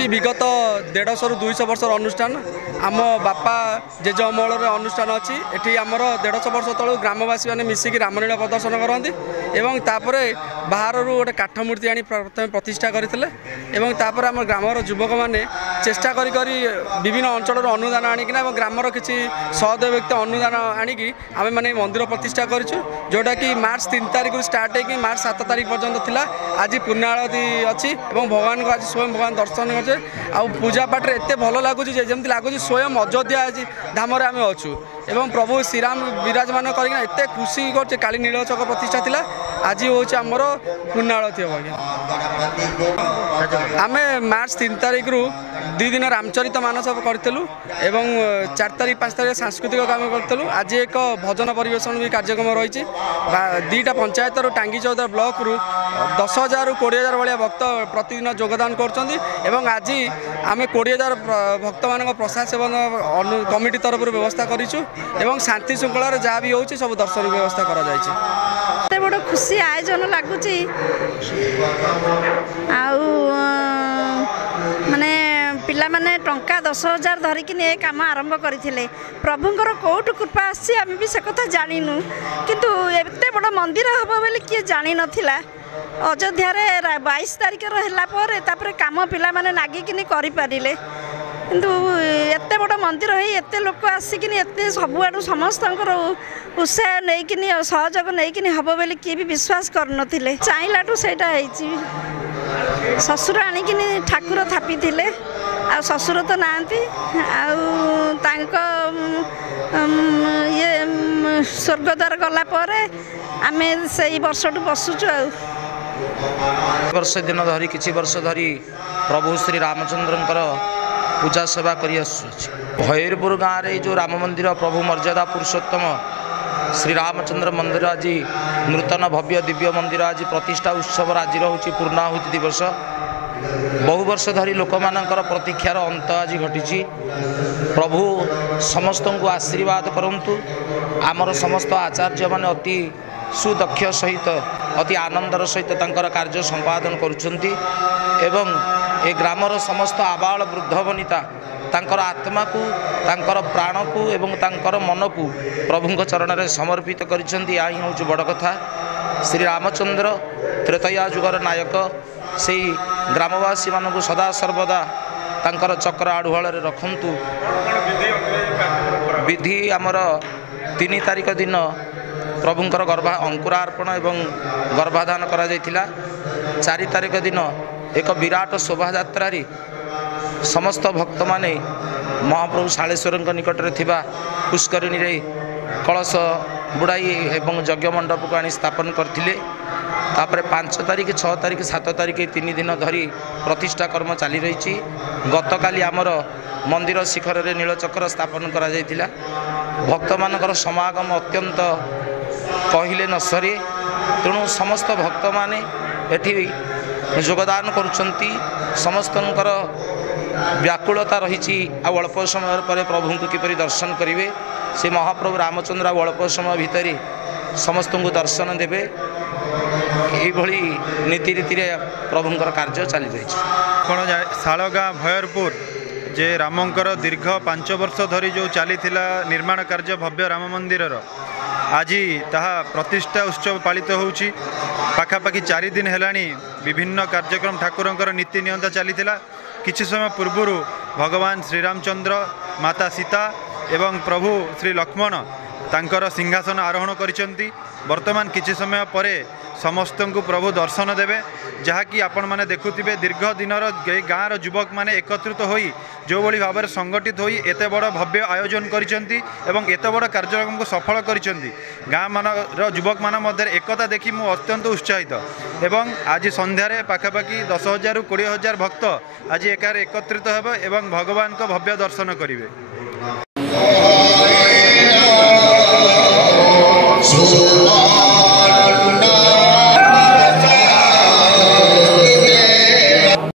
हूँ विगत 150 ରୁ 200 वर्षर अनुष्ठान आम बापा जेज अमल अनुष्ठान अच्छी एटी आमर 150 वर्ष तलू ग्रामवासी मैंने मिसिकी रामलीला प्रदर्शन करती तापर बाहर गोटे काठ मूर्ति आनी प्रथम प्रतिष्ठा करते आम ग्रामर युवक मैंने चेष्टा करी विभिन्न अंचल अनुदान आनिकिना ग्रामर किसी सहद व्यक्ति अनुदान आणिकी आम मैंने मंदिर प्रतिष्ठा करूँ जोटा कि मार्च 3 तारिख स्टार्ट हो मार्च 7 तारिख पर्यंत थिला आज पुण्याळती अच्छी भगवान को आज स्वयं भगवान दर्शन करे आ पूजा पाठ एत भल लगुच जमी लगुच स्वयं अयोध्या आज धाम आम अच्छू एवं प्रभु श्रीराम विराजमान करते खुशी कर काली नीलचक प्रतिष्ठा थिला आज हूँ आमर पुण्याळती हम आम मार्च 3 तारिख रु 2 दिन रामचरित मानस करूँ एवं 4 तारिख 5 तारिख सांस्कृतिक काम करूँ आज एक भजन परिवेशन भी कार्यक्रम रही 2टा पंचायत टांगी चौदर ब्लॉक रु 10,000 ରୁ 20,000 भाया भक्त प्रतिदिन योगदान कर आज आम 20,000 भक्त मान प्रसाद सेवन कमिटी तरफ व्यवस्था करूँ शांति श्रृंखलार जहाँ भी हो सब दर्शन व्यवस्था कर बड़ खुशी आयोजन लगुच माने पिला माने टंका 10,000 धरिकी ए काम आरंभ करते प्रभुंर कौटू कृपा आसी आम भी से कथा जानू किंतु एते बड़ मंदिर हम बोली किए जानी नथिला अयोध्या 22 तारिख है काम पिला माने नागिकिनी करि पारिले किंतु एते बड़ मंदिर है एते लोक आसिकिनी एते सबुआडू समस्त उत्साह नहीं सहयोग नहीं हम बोली किए भी विश्वास कर चाहलाठू से ससुर आणिकिनी ठाकुर थापी थिले आ ससुर तो नांती ये स्वर्गद्वार गला परे आमे से वर्षटू बसुचु वर्ष दिन धरी किछि वर्ष धरी प्रभु श्री रामचंद्रंकर पूजा सेवा करी भैरपुर गाँव में जो राम मंदिर प्रभु मर्यादा पुरुषोत्तम श्री रामचंद्र मंदिर आज नूतन भव्य दिव्य मंदिर आज प्रतिष्ठा उत्सव आज रोचे पूर्णाहुति दिवस बहु वर्ष धरी लोक मानकर प्रतीक्षार अंत आज घटी प्रभु समस्त को आशीर्वाद करंतु आमर समस्त आचार्य माने अति सुदक्ष सहित अति आनंदर सहित तांकर कार्य संपादन करुछंती एवं ए ग्रामर समस्त आबाल वृद्ध वनिता तांकर आत्मा को तांकर प्राण को एवं तांकर मन को प्रभु चरण में समर्पित करिसेंती या ही हूँ बड़ कथा श्री रामचंद्र त्रेतया जुगर नायक से ग्रामवासी मानक सदा सर्वदा तांकर चक्र आढ़ुआल रखंतु विधि आमर 3 तारिख दिन प्रभुंकर अंकुरार्पण एवं गर्भाधान करा जायतिला 4 तारिख दिन एक विराट शोभा यात्रा समस्त भक्त माने महाप्रभु शालेश्वर निकट में थिबा पुष्करिणी रे कलश बुड़ाई एवं यज्ञ मंडप को आनी स्थापन करथिले तापर 5 तारिख 6 तारिख 7 तारिख 3 दिन धरी प्रतिष्ठा कर्म चली रही गतकाली आमर मंदिर शिखर रे नीलचक्र स्थापन करा जायतिला भक्त मानकर समागम अत्यंत कहले न सरे तेणु समस्त भक्त माने एठी योगदान करुछंती समस्तंकर व्याकुलता रही अल्प समय पर प्रभु को किपरि दर्शन करेंगे से महाप्रभु रामचंद्र अल्प समय भितर समस्त को दर्शन देवे यही नीति रीति प्रभुंर कार्य चली रही शालगा भैरपुर जे रामंकर दीर्घ 5 वर्ष धरी जो चली निर्माण कार्य भव्य राम मंदिर आज ताहा प्रतिष्ठा उत्सव पालित होउछि पाखापाखि 4 दिन हेलानी विभिन्न कार्यक्रम ठाकुरंकर नीति नियंता चलीथिला किछि समय पूर्व भगवान श्रीरामचंद्र माता सीता एवं प्रभु श्री लक्ष्मण तांकर सिंहासन आरोहण करिसेंती वर्तमान किछि समय परे समस्त को प्रभु दर्शन देवे जहाँकि आपण मैंने देखुवे दीर्घ दिनर गाँव युवक मैंने एकत्रित होई जो भली भाव में संगठित होई एते बड़ भव्य आयोजन करिसेंती एवं एते बड़ कार्यक्रम को सफल करिसेंती गाँव मानर युवक मान मध्य एकता देखि मु अत्यंत उत्साहित एवं आज संध्यारे पाखापाखि 10,000 ରୁ 20,000 भक्त आज एकार एकत्रित हेबे एवं भगवान को भव्य दर्शन करिवे।